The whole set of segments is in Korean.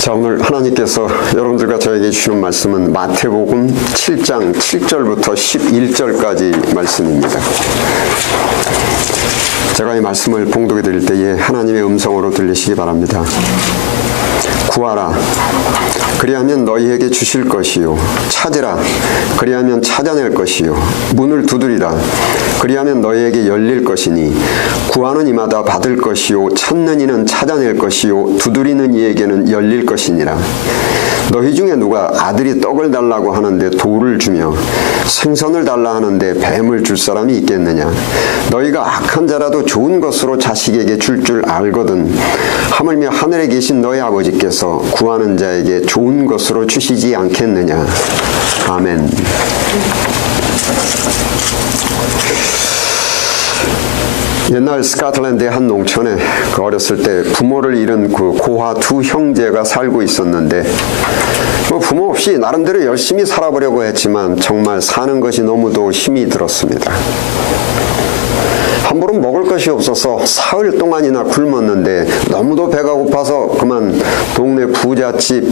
자, 오늘 하나님께서 여러분들과 저에게 주시는 말씀은 마태복음 7장 7절부터 11절까지 말씀입니다. 제가 이 말씀을 봉독해 드릴 때에 하나님의 음성으로 들리시기 바랍니다. 구하라, 그리하면 너희에게 주실 것이요. 찾으라, 그리하면 찾아낼 것이요. 문을 두드리라, 그리하면 너희에게 열릴 것이니 구하는 이마다 받을 것이요. 찾는 이는 찾아낼 것이요. 두드리는 이에게는 열릴 것이니라. 너희 중에 누가 아들이 떡을 달라고 하는데 돌을 주며 생선을 달라 하는데 뱀을 줄 사람이 있겠느냐? 너희가 악한 자라도 좋은 것으로 자식에게 줄 줄 알거든. 하물며 하늘에 계신 너희 아버지께서 구하는 자에게 좋은 것으로 주시지 않겠느냐? 아멘. 옛날 스코틀랜드의 한 농촌에 어렸을 때 부모를 잃은 그 고아 두 형제가 살고 있었는데 부모 없이 나름대로 열심히 살아보려고 했지만 정말 사는 것이 너무도 힘이 들었습니다. 한 번은 먹을 것이 없어서 사흘 동안이나 굶었는데 너무도 배가 고파서 그만 동네 부잣집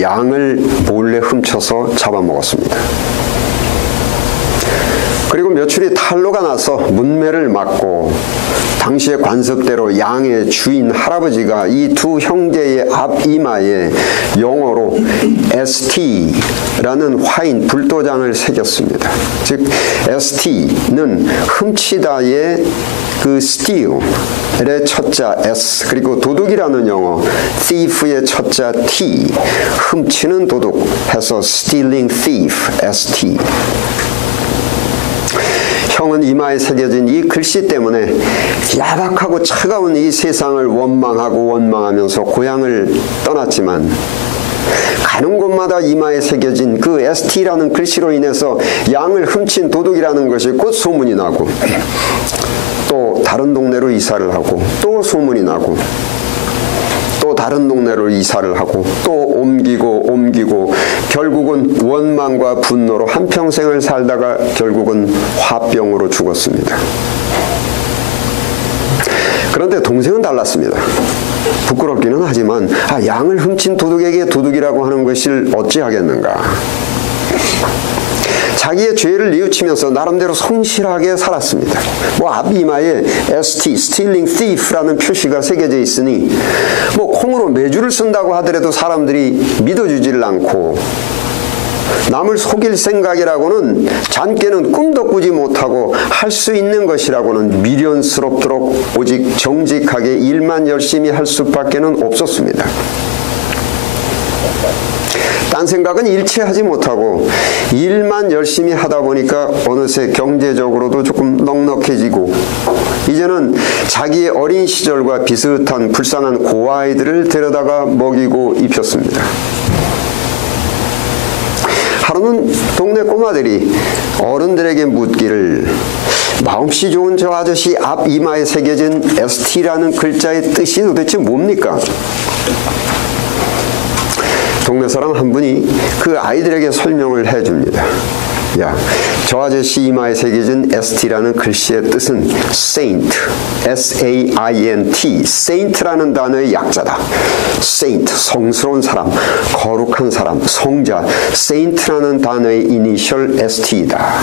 양을 몰래 훔쳐서 잡아먹었습니다. 그리고 며칠이 탈로가 나서 문매를 맞고 당시의 관습대로 양의 주인 할아버지가 이 두 형제의 앞이마에 영어로 ST라는 화인 불도장을 새겼습니다. 즉 ST는 훔치다의 그 steal의 첫자 S, 그리고 도둑이라는 영어 thief의 첫자 T, 훔치는 도둑 해서 stealing thief ST. 형은 이마에 새겨진 이 글씨 때문에 야박하고 차가운 이 세상을 원망하면서 고향을 떠났지만 가는 곳마다 이마에 새겨진 그 ST라는 글씨로 인해서 양을 훔친 도둑이라는 것이 곧 소문이 나고 또 다른 동네로 이사를 하고 또 소문이 나고 또 다른 동네로 이사를 하고 또 옮기고 결국은 원망과 분노로 한평생을 살다가 결국은 화병으로 죽었습니다. 그런데 동생은 달랐습니다. 부끄럽기는 하지만 양을 훔친 도둑에게 도둑이라고 하는 것을 어찌하겠는가. 자기의 죄를 뉘우치면서 나름대로 성실하게 살았습니다. 앞이마에 ST, Stealing Thief라는 표시가 새겨져 있으니 콩으로 매주를 쓴다고 하더라도 사람들이 믿어주질 않고 남을 속일 생각이라고는 잔꾀는 꿈도 꾸지 못하고 할 수 있는 것이라고는 미련스럽도록 오직 정직하게 일만 열심히 할 수밖에는 없었습니다. 딴 생각은 일체하지 못하고 일만 열심히 하다 보니까 어느새 경제적으로도 조금 넉넉해지고 이제는 자기의 어린 시절과 비슷한 불쌍한 고아이들을 데려다가 먹이고 입혔습니다. 하루는 동네 꼬마들이 어른들에게 묻기를 마음씨 좋은 저 아저씨 앞 이마에 새겨진 ST라는 글자의 뜻이 도대체 뭡니까? 동네 사람 한 분이 그 아이들에게 설명을 해줍니다. 야, 저 아저씨 이마에 새겨진 ST라는 글씨의 뜻은 Saint, S-A-I-N-T, Saint라는 단어의 약자다. Saint, 성스러운 사람, 거룩한 사람, 성자, Saint라는 단어의 이니셜 ST이다.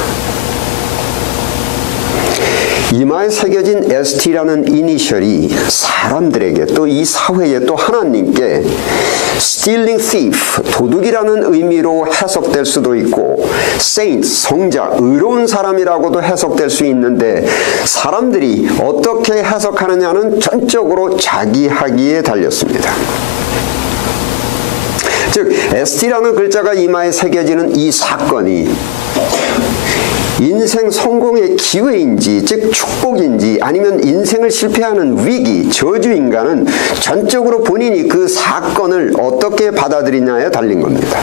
이마에 새겨진 ST라는 이니셜이 사람들에게 또 이 사회에 또 하나님께 Stealing Thief, 도둑이라는 의미로 해석될 수도 있고 Saint, 성자, 의로운 사람이라고도 해석될 수 있는데 사람들이 어떻게 해석하느냐는 전적으로 자기하기에 달렸습니다. 즉 ST라는 글자가 이마에 새겨지는 이 사건이 인생 성공의 기회인지 즉 축복인지 아니면 인생을 실패하는 위기, 저주인가는 전적으로 본인이 그 사건을 어떻게 받아들이냐에 달린 겁니다.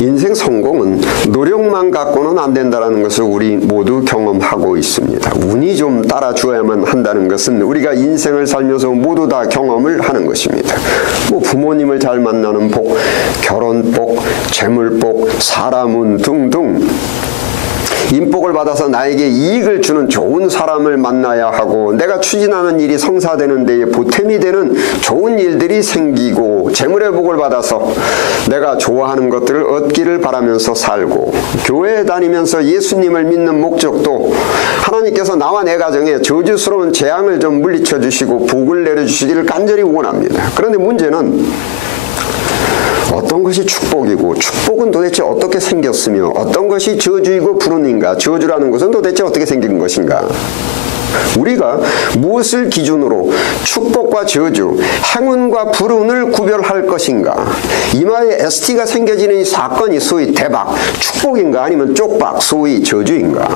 인생 성공은 노력만 갖고는 안 된다는 것을 우리 모두 경험하고 있습니다. 운이 좀 따라주어야만 한다는 것은 우리가 인생을 살면서 모두 다 경험을 하는 것입니다. 부모님을 잘 만나는 복, 결혼복, 재물복, 사람운 등등 인복을 받아서 나에게 이익을 주는 좋은 사람을 만나야 하고 내가 추진하는 일이 성사되는 데에 보탬이 되는 좋은 일들이 생기고 재물의 복을 받아서 내가 좋아하는 것들을 얻기를 바라면서 살고 교회에 다니면서 예수님을 믿는 목적도 하나님께서 나와 내 가정에 저주스러운 재앙을 좀 물리쳐 주시고 복을 내려주시기를 간절히 원합니다. 그런데 문제는 어떤 것이 축복이고 축복은 도대체 어떻게 생겼으며 어떤 것이 저주이고 불운인가, 저주라는 것은 도대체 어떻게 생긴 것인가. 우리가 무엇을 기준으로 축복과 저주, 행운과 불운을 구별할 것인가. 이마에 ST가 생겨지는 이 사건이 소위 대박, 축복인가 아니면 쪽박, 소위 저주인가.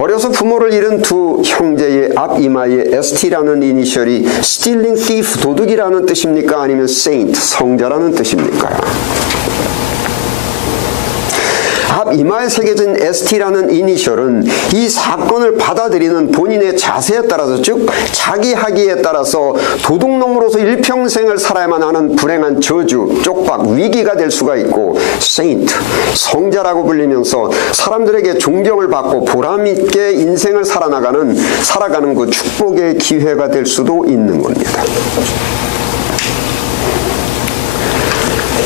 어려서 부모를 잃은 두 형제의 앞이마에 ST라는 이니셜이 stealing thief, 도둑이라는 뜻입니까? 아니면 saint, 성자라는 뜻입니까? 앞이마에 새겨진 ST라는 이니셜은 이 사건을 받아들이는 본인의 자세에 따라서, 즉 자기 학위에 따라서 도둑놈으로서 일평생을 살아야만 하는 불행한 저주, 쪽박, 위기가 될 수가 있고, saint, 성자라고 불리면서 사람들에게 존경을 받고 보람있게 인생을 살아가는 그 축복의 기회가 될 수도 있는 겁니다.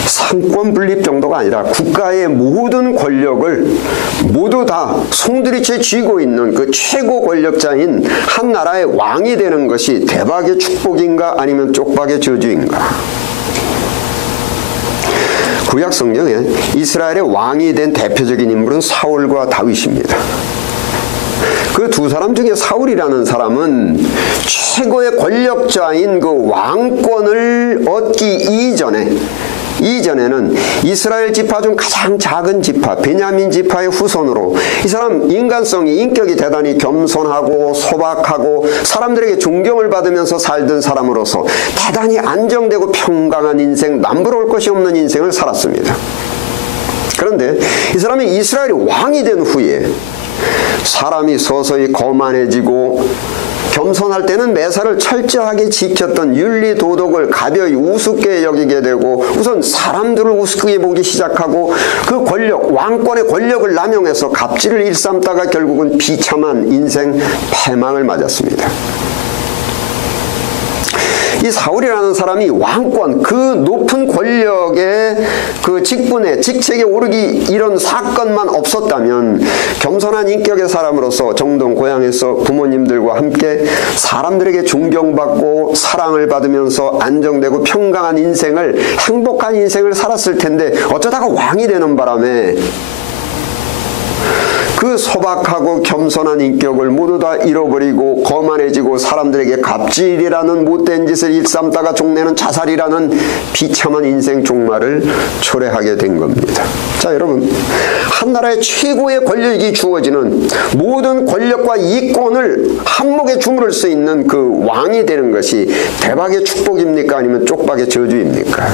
상권 분립 정도가 아니라 국가의 모든 권력을 모두 다 송두리째 쥐고 있는 그 최고 권력자인 한 나라의 왕이 되는 것이 대박의 축복인가 아니면 쪽박의 저주인가. 구약 성경에 이스라엘의 왕이 된 대표적인 인물은 사울과 다윗입니다. 그 두 사람 중에 사울이라는 사람은 최고의 권력자인 그 왕권을 얻기 이전에는 이스라엘 지파 중 가장 작은 지파, 베냐민 지파의 후손으로 이 사람 인간성이, 인격이 대단히 겸손하고 소박하고 사람들에게 존경을 받으면서 살던 사람으로서 대단히 안정되고 평강한 인생, 남부러울 것이 없는 인생을 살았습니다. 그런데 이 사람이 이스라엘이 왕이 된 후에 사람이 서서히 거만해지고 겸손할 때는 매사를 철저하게 지켰던 윤리 도덕을 가벼이 우습게 여기게 되고 우선 사람들을 우습게 보기 시작하고 그 권력, 왕권의 권력을 남용해서 갑질을 일삼다가 결국은 비참한 인생 패망을 맞았습니다. 이 사울이라는 사람이 왕권, 그 높은 권력의 그 직책에 오르기 이런 사건만 없었다면 겸손한 인격의 사람으로서 정동 고향에서 부모님들과 함께 사람들에게 존경받고 사랑을 받으면서 안정되고 평강한 인생을, 행복한 인생을 살았을 텐데 어쩌다가 왕이 되는 바람에 그 소박하고 겸손한 인격을 모두 다 잃어버리고 거만해지고 사람들에게 갑질이라는 못된 짓을 일삼다가 종래는 자살이라는 비참한 인생 종말을 초래하게 된 겁니다. 자, 여러분, 한 나라의 최고의 권력이 주어지는 모든 권력과 이권을 한몫에 주무를 수 있는 그 왕이 되는 것이 대박의 축복입니까? 아니면 쪽박의 저주입니까?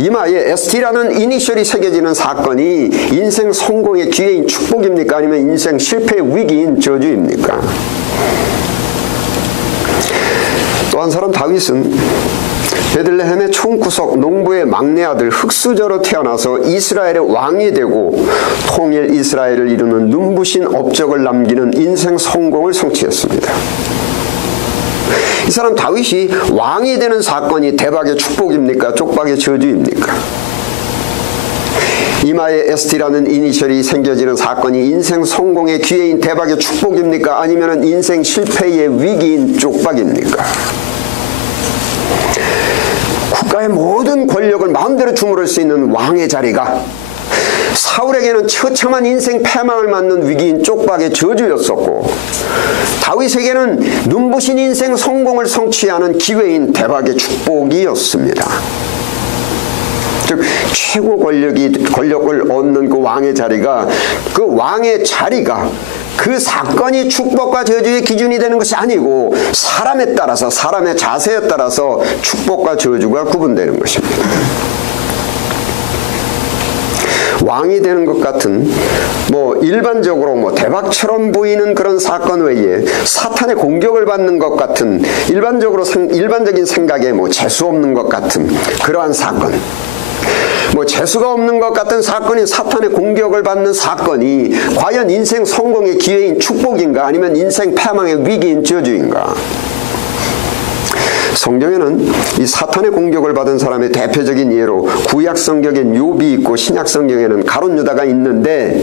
이마에 ST라는 이니셜이 새겨지는 사건이 인생 성공의 기회인 축복입니까? 아니면 인생 실패의 위기인 저주입니까? 또 한 사람 다윗은 베들레헴의 총구석 농부의 막내 아들 흑수저로 태어나서 이스라엘의 왕이 되고 통일 이스라엘을 이루는 눈부신 업적을 남기는 인생 성공을 성취했습니다. 이 사람 다윗이 왕이 되는 사건이 대박의 축복입니까? 쪽박의 저주입니까? 이마에 ST라는 이니셜이 생겨지는 사건이 인생 성공의 기회인 대박의 축복입니까? 아니면 인생 실패의 위기인 쪽박입니까? 국가의 모든 권력을 마음대로 주무를 수 있는 왕의 자리가 사울에게는 처참한 인생 패망을 맞는 위기인 쪽박의 저주였었고, 다윗에게는 눈부신 인생 성공을 성취하는 기회인 대박의 축복이었습니다. 즉 최고 권력을 얻는 그 왕의 자리가, 그 왕의 자리가 그 사건이 축복과 저주의 기준이 되는 것이 아니고 사람에 따라서, 사람의 자세에 따라서 축복과 저주가 구분되는 것입니다. 왕이 되는 것 같은 일반적으로 대박처럼 보이는 그런 사건 외에 사탄의 공격을 받는 것 같은 일반적인 생각에 재수 없는 것 같은 그러한 사건, 뭐 재수가 없는 것 같은 사건이 사탄의 공격을 받는 사건이 과연 인생 성공의 기회인 축복인가 아니면 인생 패망의 위기인 저주인가? 성경에는 이 사탄의 공격을 받은 사람의 대표적인 예로 구약 성경엔 욥이 있고 신약 성경에는 가룟 유다가 있는데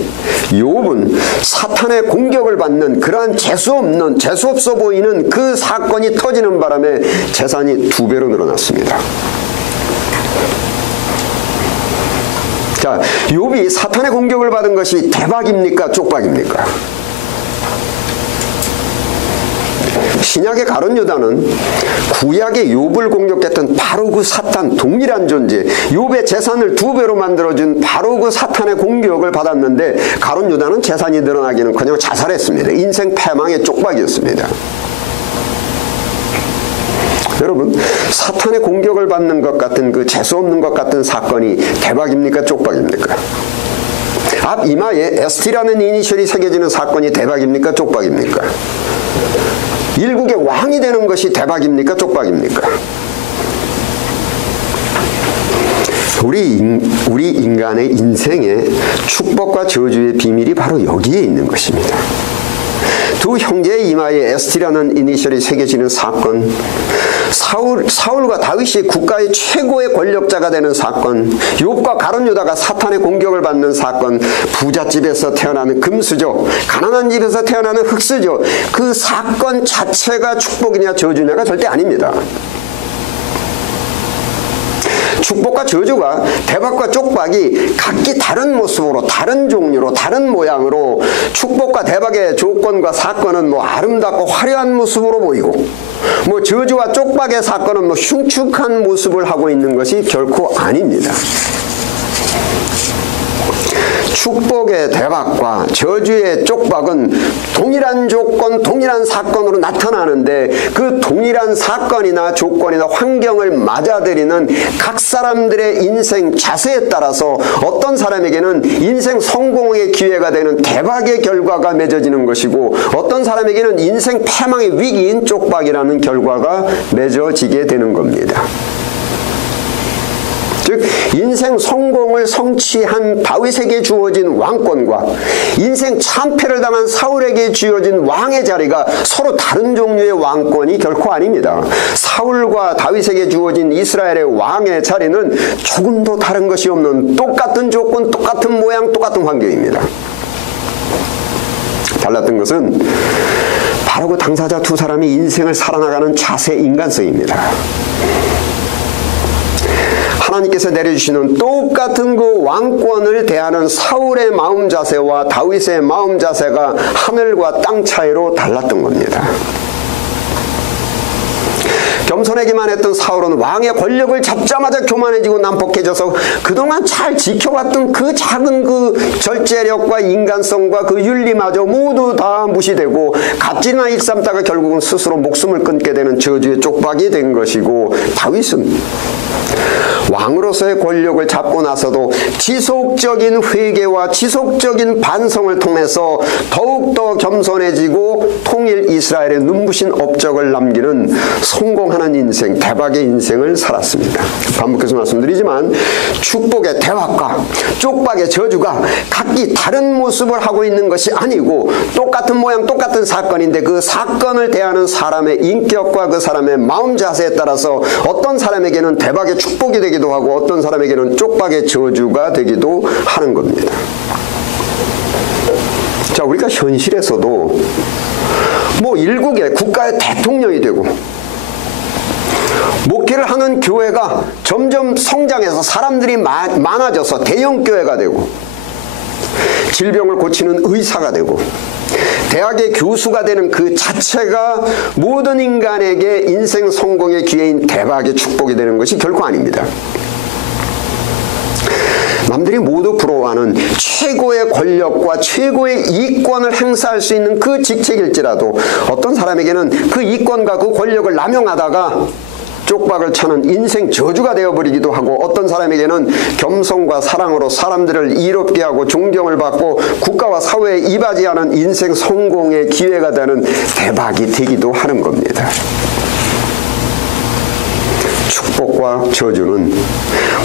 욥은 사탄의 공격을 받는 그러한 재수 없어 보이는 그 사건이 터지는 바람에 재산이 2배로 늘어났습니다. 자, 욥이 사탄의 공격을 받은 것이 대박입니까? 쪽박입니까? 신약의 가룟 유다는 구약의 욥을 공격했던 바로 그 사탄 동일한 존재, 욥의 재산을 2배로 만들어준 바로 그 사탄의 공격을 받았는데 가룟 유다는 재산이 늘어나기는커녕 자살했습니다. 인생 패망의 쪽박이었습니다. 여러분, 사탄의 공격을 받는 것 같은 그 재수 없는 것 같은 사건이 대박입니까? 쪽박입니까? 앞 이마에 ST라는 이니셜이 새겨지는 사건이 대박입니까? 쪽박입니까? 일국의 왕이 되는 것이 대박입니까? 쪽박입니까? 우리 인간의 인생의 축복과 저주의 비밀이 바로 여기에 있는 것입니다. 두 형제의 이마에 ST라는 이니셜이 새겨지는 사건, 사울과 다윗이 국가의 최고의 권력자가 되는 사건, 욥과 가룟 유다가 사탄의 공격을 받는 사건, 부잣집에서 태어나는 금수저, 가난한 집에서 태어나는 흙수저, 그 사건 자체가 축복이냐 저주냐가 절대 아닙니다. 축복과 저주가 대박과 쪽박이 각기 다른 모습으로 다른 종류로 다른 모양으로 축복과 대박의 조건과 사건은 뭐 아름답고 화려한 모습으로 보이고 뭐 저주와 쪽박의 사건은 뭐 흉측한 모습을 하고 있는 것이 결코 아닙니다. 축복의 대박과 저주의 쪽박은 동일한 조건, 동일한 사건으로 나타나는데 그 동일한 사건이나 조건이나 환경을 맞아들이는 각 사람들의 인생 자세에 따라서 어떤 사람에게는 인생 성공의 기회가 되는 대박의 결과가 맺어지는 것이고 어떤 사람에게는 인생 패망의 위기인 쪽박이라는 결과가 맺어지게 되는 겁니다. 즉 인생 성공을 성취한 다윗에게 주어진 왕권과 인생 참패를 당한 사울에게 주어진 왕의 자리가 서로 다른 종류의 왕권이 결코 아닙니다. 사울과 다윗에게 주어진 이스라엘의 왕의 자리는 조금도 다른 것이 없는 똑같은 조건, 똑같은 모양, 똑같은 환경입니다. 달랐던 것은 바로 그 당사자 두 사람이 인생을 살아나가는 자세, 인간성입니다. 하나님께서 내려주시는 똑같은 그 왕권을 대하는 사울의 마음 자세와 다윗의 마음 자세가 하늘과 땅 차이로 달랐던 겁니다. 겸손하기만 했던 사울은 왕의 권력을 잡자마자 교만해지고 난폭해져서 그동안 잘 지켜왔던 그 작은 그 절제력과 인간성과 그 윤리마저 모두 다 무시되고 갑질이나 일삼다가 결국은 스스로 목숨을 끊게 되는 저주의 쪽박이 된 것이고 다윗은 왕으로서의 권력을 잡고 나서도 지속적인 회개와 지속적인 반성을 통해서 더욱더 겸손해지고 통일 이스라엘의 눈부신 업적을 남기는 성공하는 인생, 대박의 인생을 살았습니다. 반복해서 말씀드리지만 축복의 대박과 쪽박의 저주가 각기 다른 모습을 하고 있는 것이 아니고 똑같은 모양 똑같은 사건인데 그 사건을 대하는 사람의 인격과 그 사람의 마음 자세에 따라서 어떤 사람에게는 대박의 축복이 되기도 하고 어떤 사람에게는 쪽박의 저주가 되기도 하는 겁니다. 자, 우리가 현실에서도 뭐 일국의 국가의 대통령이 되고 목회를 하는 교회가 점점 성장해서 사람들이 많아져서 대형 교회가 되고 질병을 고치는 의사가 되고 대학의 교수가 되는 그 자체가 모든 인간에게 인생 성공의 기회인 대박의 축복이 되는 것이 결코 아닙니다. 남들이 모두 부러워하는 최고의 권력과 최고의 이권을 행사할 수 있는 그 직책일지라도 어떤 사람에게는 그 이권과 그 권력을 남용하다가 쪽박을 차는 인생 저주가 되어버리기도 하고 어떤 사람에게는 겸손과 사랑으로 사람들을 이롭게 하고 존경을 받고 국가와 사회에 이바지하는 인생 성공의 기회가 되는 대박이 되기도 하는 겁니다. 축복과 저주는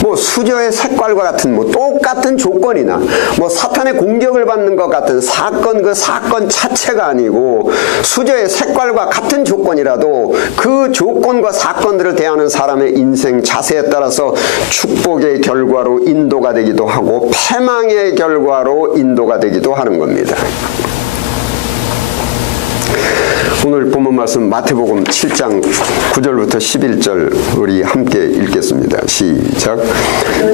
뭐 수저의 색깔과 같은 뭐 똑같은 조건이나 뭐 사탄의 공격을 받는 것 같은 사건, 그 사건 자체가 아니고 수저의 색깔과 같은 조건이라도 그 조건과 사건들을 대하는 사람의 인생 자세에 따라서 축복의 결과로 인도가 되기도 하고 패망의 결과로 인도가 되기도 하는 겁니다. 오늘 본문 말씀 마태복음 7장 9절부터 11절 우리 함께 읽겠습니다. 시작.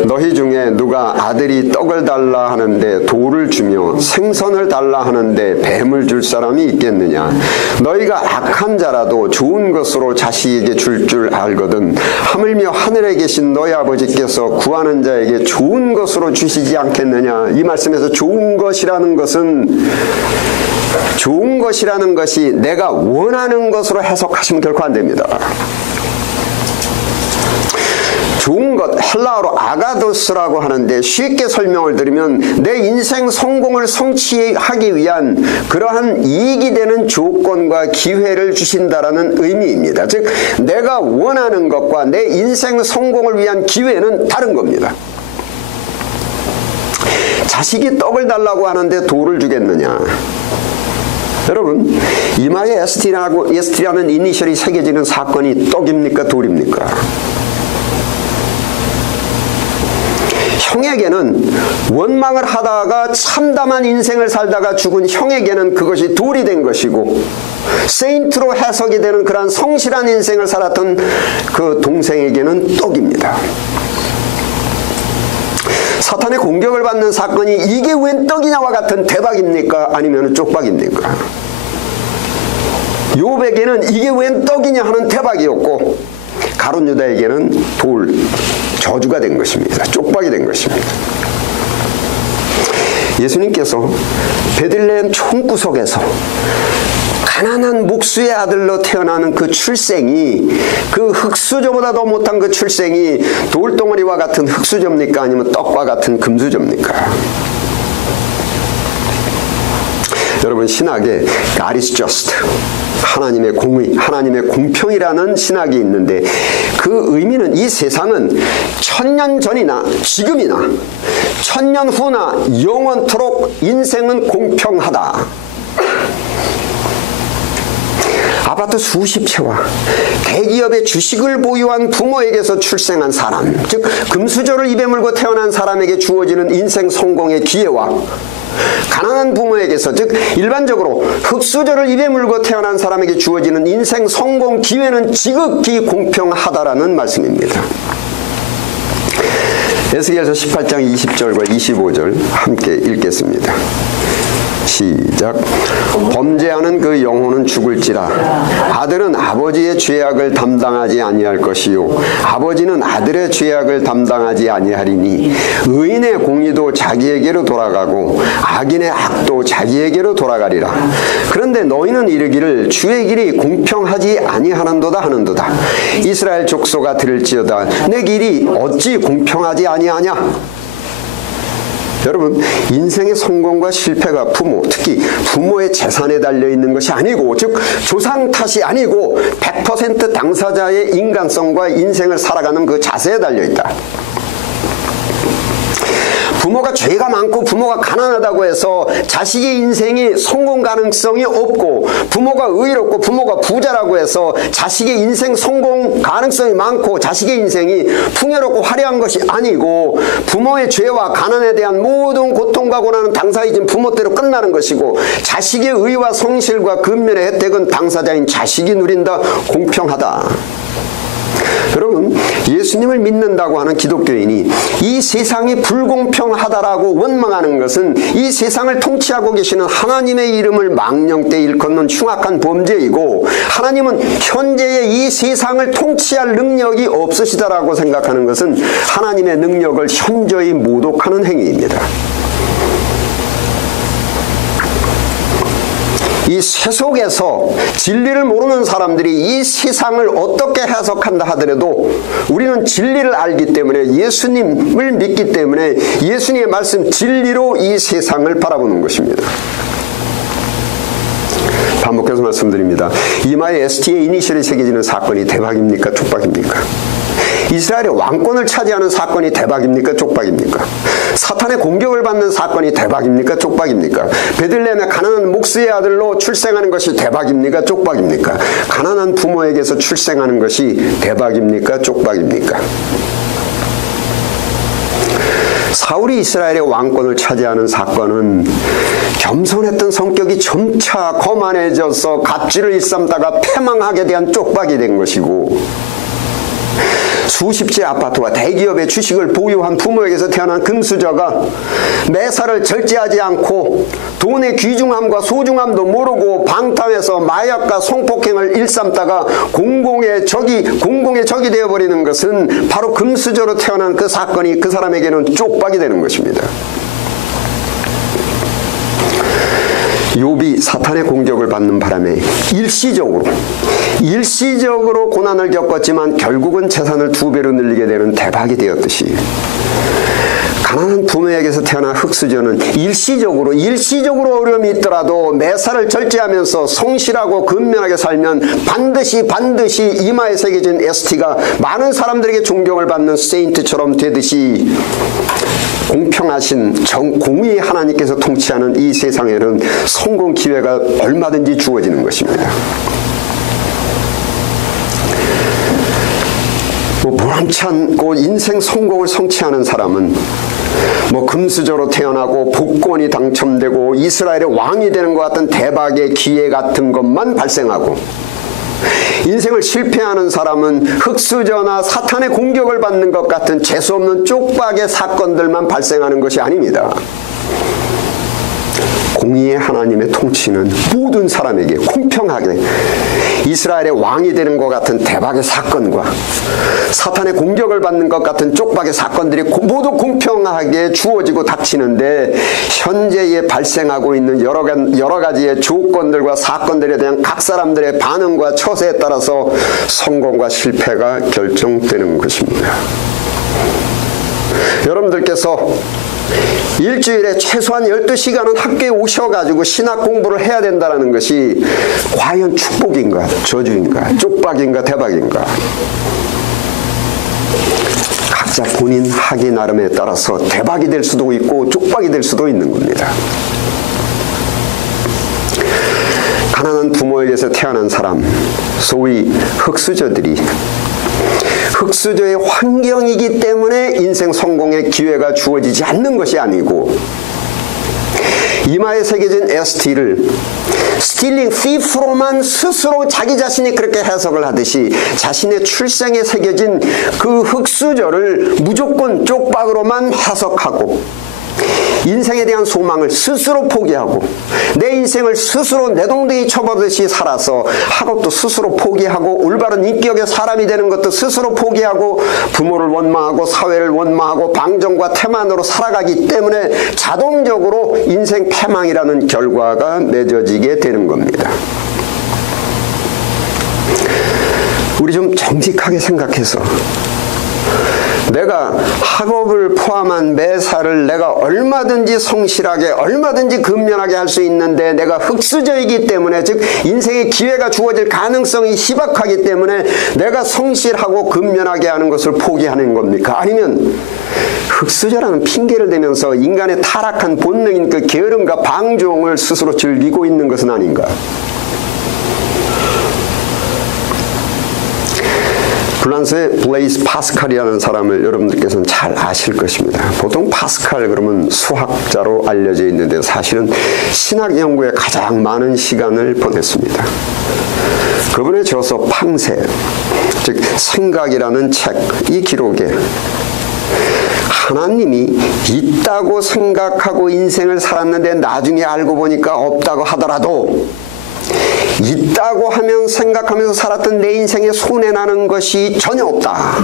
너희 중에 누가 아들이 떡을 달라 하는데 돌을 주며 생선을 달라 하는데 뱀을 줄 사람이 있겠느냐. 너희가 악한 자라도 좋은 것으로 자식에게 줄 줄 알거든 하물며 하늘에 계신 너희 아버지께서 구하는 자에게 좋은 것으로 주시지 않겠느냐. 이 말씀에서 좋은 것이라는 것이 내가 원하는 것으로 해석하시면 결코 안 됩니다. 좋은 것, 헬라어로 아가도스라고 하는데 쉽게 설명을 드리면 내 인생 성공을 성취하기 위한 그러한 이익이 되는 조건과 기회를 주신다라는 의미입니다. 즉 내가 원하는 것과 내 인생 성공을 위한 기회는 다른 겁니다. 자식이 떡을 달라고 하는데 돌을 주겠느냐. 여러분, 이마에 ST라는 이니셜이 새겨지는 사건이 떡입니까 돌입니까? 형에게는 원망을 하다가 참담한 인생을 살다가 죽은 형에게는 그것이 돌이 된 것이고, 세인트로 해석이 되는 그러한 성실한 인생을 살았던 그 동생에게는 떡입니다. 사탄의 공격을 받는 사건이 이게 웬 떡이냐와 같은 대박입니까? 아니면 쪽박입니까? 욥에게는 이게 웬 떡이냐 하는 대박이었고, 가룟 유다에게는 돌, 저주가 된 것입니다. 쪽박이 된 것입니다. 예수님께서 베들레헴 총구석에서 가난한 목수의 아들로 태어나는 그 출생이, 그 흙수저보다 더 못한 그 출생이 돌덩어리와 같은 흙수저입니까? 아니면 떡과 같은 금수저입니까? 여러분, 신학에 God is just, 하나님의 공의, 하나님의 공평이라는 신학이 있는데 그 의미는 이 세상은 1000년 전이나 지금이나 1000년 후나 영원토록 인생은 공평하다. 아파트 수십 채와 대기업의 주식을 보유한 부모에게서 출생한 사람, 즉 금수저를 입에 물고 태어난 사람에게 주어지는 인생 성공의 기회와 가난한 부모에게서, 즉 일반적으로 흙수저를 입에 물고 태어난 사람에게 주어지는 인생 성공 기회는 지극히 공평하다라는 말씀입니다. 에스겔서 18장 20절과 25절 함께 읽겠습니다. 시작. 범죄하는 그 영혼은 죽을지라. 아들은 아버지의 죄악을 담당하지 아니할 것이요 아버지는 아들의 죄악을 담당하지 아니하리니 의인의 공의도 자기에게로 돌아가고 악인의 악도 자기에게로 돌아가리라. 그런데 너희는 이르기를 주의 길이 공평하지 아니하는도다 하는도다. 이스라엘 족속아 들을지어다. 내 길이 어찌 공평하지 아니하냐. 여러분, 인생의 성공과 실패가 부모, 특히 부모의 재산에 달려있는 것이 아니고, 즉 조상 탓이 아니고 100% 당사자의 인간성과 인생을 살아가는 그 자세에 달려있다. 부모가 죄가 많고 부모가 가난하다고 해서 자식의 인생이 성공 가능성이 없고, 부모가 의롭고 부모가 부자라고 해서 자식의 인생 성공 가능성이 많고 자식의 인생이 풍요롭고 화려한 것이 아니고, 부모의 죄와 가난에 대한 모든 고통과 고난은 당사이신 부모대로 끝나는 것이고, 자식의 의와 성실과 근면의 혜택은 당사자인 자식이 누린다. 공평하다. 여러분, 예수님을 믿는다고 하는 기독교인이 이 세상이 불공평하다라고 원망하는 것은 이 세상을 통치하고 계시는 하나님의 이름을 망령되이 일컫는 흉악한 범죄이고, 하나님은 현재의 이 세상을 통치할 능력이 없으시다라고 생각하는 것은 하나님의 능력을 현저히 모독하는 행위입니다. 이 세속에서 진리를 모르는 사람들이 이 세상을 어떻게 해석한다 하더라도 우리는 진리를 알기 때문에, 예수님을 믿기 때문에 예수님의 말씀 진리로 이 세상을 바라보는 것입니다. 반복해서 말씀드립니다. 이마에 ST의 이니셜이 새겨지는 사건이 대박입니까? 촉박입니까? 이스라엘의 왕권을 차지하는 사건이 대박입니까? 쪽박입니까? 사탄의 공격을 받는 사건이 대박입니까? 쪽박입니까? 베들레헴의 가난한 목수의 아들로 출생하는 것이 대박입니까? 쪽박입니까? 가난한 부모에게서 출생하는 것이 대박입니까? 쪽박입니까? 사울이 이스라엘의 왕권을 차지하는 사건은 겸손했던 성격이 점차 거만해져서 갑질을 일삼다가 패망하게 대한 쪽박이 된 것이고, 수십 채 아파트와 대기업의 주식을 보유한 부모에게서 태어난 금수저가 매사를 절제하지 않고 돈의 귀중함과 소중함도 모르고 방탕해서 마약과 성폭행을 일삼다가 공공의 적이 되어버리는 것은 바로 금수저로 태어난 그 사건이 그 사람에게는 쪽박이 되는 것입니다. 욥이 사탄의 공격을 받는 바람에 일시적으로 고난을 겪었지만 결국은 재산을 2배로 늘리게 되는 대박이 되었듯이, 가난한 부모에게서 태어난 흙수저는 일시적으로 어려움이 있더라도 매사를 절제하면서 성실하고 근면하게 살면 반드시 이마에 새겨진 ST가 많은 사람들에게 존경을 받는 세인트처럼 되듯이, 공평하신 공의의 하나님께서 통치하는 이 세상에는 성공 기회가 얼마든지 주어지는 것입니다. 보람찬고 인생 성공을 성취하는 사람은 금수저로 태어나고 복권이 당첨되고 이스라엘의 왕이 되는 것 같은 대박의 기회 같은 것만 발생하고, 인생을 실패하는 사람은 흙수저나 사탄의 공격을 받는 것 같은 재수없는 쪽박의 사건들만 발생하는 것이 아닙니다. 공의의 하나님의 통치는 모든 사람에게 공평하게 이스라엘의 왕이 되는 것 같은 대박의 사건과 사탄의 공격을 받는 것 같은 쪽박의 사건들이 모두 공평하게 주어지고 닥치는데, 현재에 발생하고 있는 여러 가지의 조건들과 사건들에 대한 각 사람들의 반응과 처세에 따라서 성공과 실패가 결정되는 것입니다. 여러분들께서 일주일에 최소한 12시간은 학교에 오셔가지고 신학 공부를 해야 된다는 것이 과연 축복인가, 저주인가, 쪽박인가, 대박인가? 각자 본인 하기 나름에 따라서 대박이 될 수도 있고 쪽박이 될 수도 있는 겁니다. 가난한 부모에게서 태어난 사람, 소위 흙수저들이 흙수저의 환경이기 때문에 인생 성공의 기회가 주어지지 않는 것이 아니고, 이마에 새겨진 ST를 스틸링 thief로만 스스로 자기 자신이 그렇게 해석을 하듯이 자신의 출생에 새겨진 그 흙수저를 무조건 쪽박으로만 해석하고, 인생에 대한 소망을 스스로 포기하고 내 인생을 스스로 내동댕이 쳐보듯이 살아서 학업도 스스로 포기하고 올바른 인격의 사람이 되는 것도 스스로 포기하고 부모를 원망하고 사회를 원망하고 방정과 태만으로 살아가기 때문에 자동적으로 인생 패망이라는 결과가 맺어지게 되는 겁니다. 우리 좀 정직하게 생각해서 내가 학업을 포함한 매사를 내가 얼마든지 성실하게 얼마든지 근면하게 할 수 있는데 내가 흙수저이기 때문에, 즉 인생의 기회가 주어질 가능성이 희박하기 때문에 내가 성실하고 근면하게 하는 것을 포기하는 겁니까? 아니면 흙수저라는 핑계를 대면서 인간의 타락한 본능인 그 게으름과 방종을 스스로 즐기고 있는 것은 아닌가? 프랑스의 블레이스 파스칼이라는 사람을 여러분들께서는 잘 아실 것입니다. 보통 파스칼 그러면 수학자로 알려져 있는데 사실은 신학 연구에 가장 많은 시간을 보냈습니다. 그분의 저서 팡세, 즉 생각이라는 책, 이 기록에 하나님이 있다고 생각하고 인생을 살았는데 나중에 알고 보니까 없다고 하더라도 있다고 하면 생각하면서 살았던 내 인생에 손해나는 것이 전혀 없다.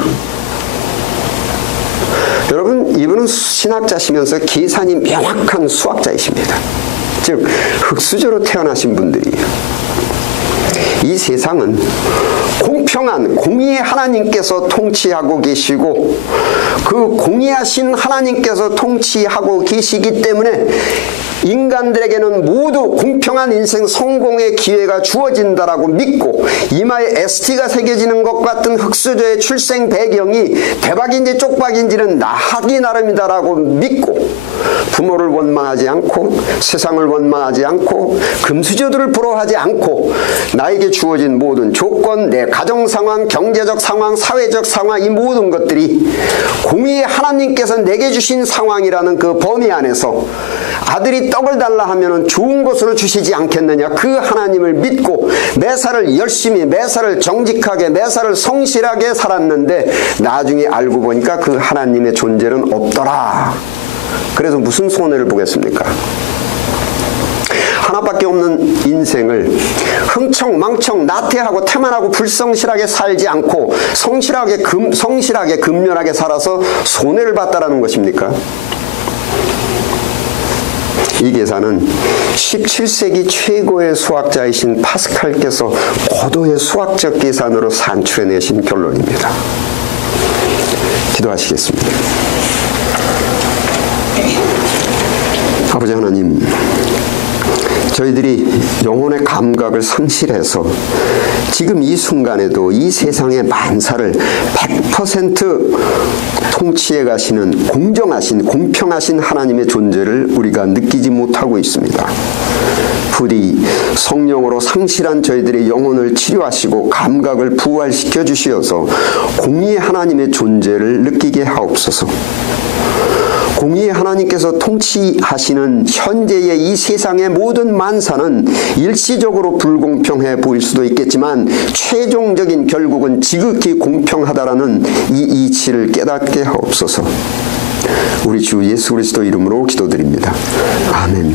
여러분, 이분은 신학자시면서 계산이 명확한 수학자이십니다. 즉 흙수저로 태어나신 분들이에요. 이 세상은 공평한 공의의 하나님께서 통치하고 계시고 그 공의하신 하나님께서 통치하고 계시기 때문에 인간들에게는 모두 공평한 인생 성공의 기회가 주어진다라고 믿고 이마에 ST가 새겨지는 것 같은 흙수저의 출생 배경이 대박인지 쪽박인지는 나하기 나름이다라고 믿고 부모를 원망하지 않고 세상을 원망하지 않고 금수저들을 부러워하지 않고 나에게 주어진 모든 조건, 내 가정 상황, 경제적 상황, 사회적 상황, 이 모든 것들이 공의의 하나님께서 내게 주신 상황이라는 그 범위 안에서 아들이 떡을 달라 하면은 좋은 것으로 주시지 않겠느냐, 그 하나님을 믿고 매사를 열심히, 매사를 정직하게, 매사를 성실하게 살았는데 나중에 알고 보니까 그 하나님의 존재는 없더라. 그래서 무슨 손해를 보겠습니까? 하나밖에 없는 인생을 흥청망청 나태하고 태만하고 불성실하게 살지 않고 성실하게 근면하게 살아서 손해를 봤다라는 것입니까? 이 계산은 17세기 최고의 수학자이신 파스칼께서 고도의 수학적 계산으로 산출해내신 결론입니다. 기도하시겠습니다. 아버지 하나님, 저희들이 영혼의 감각을 상실해서 지금 이 순간에도 이 세상의 만사를 100% 통치해 가시는 공정하신, 공평하신 하나님의 존재를 우리가 느끼지 못하고 있습니다. 부디 성령으로 상실한 저희들의 영혼을 치료하시고 감각을 부활시켜 주시어서 공의의 하나님의 존재를 느끼게 하옵소서. 공의의 하나님께서 통치하시는 현재의 이 세상의 모든 만사는 일시적으로 불공평해 보일 수도 있겠지만 최종적인 결국은 지극히 공평하다라는 이 이치를 깨닫게 하옵소서. 우리 주 예수 그리스도 이름으로 기도드립니다. 아멘.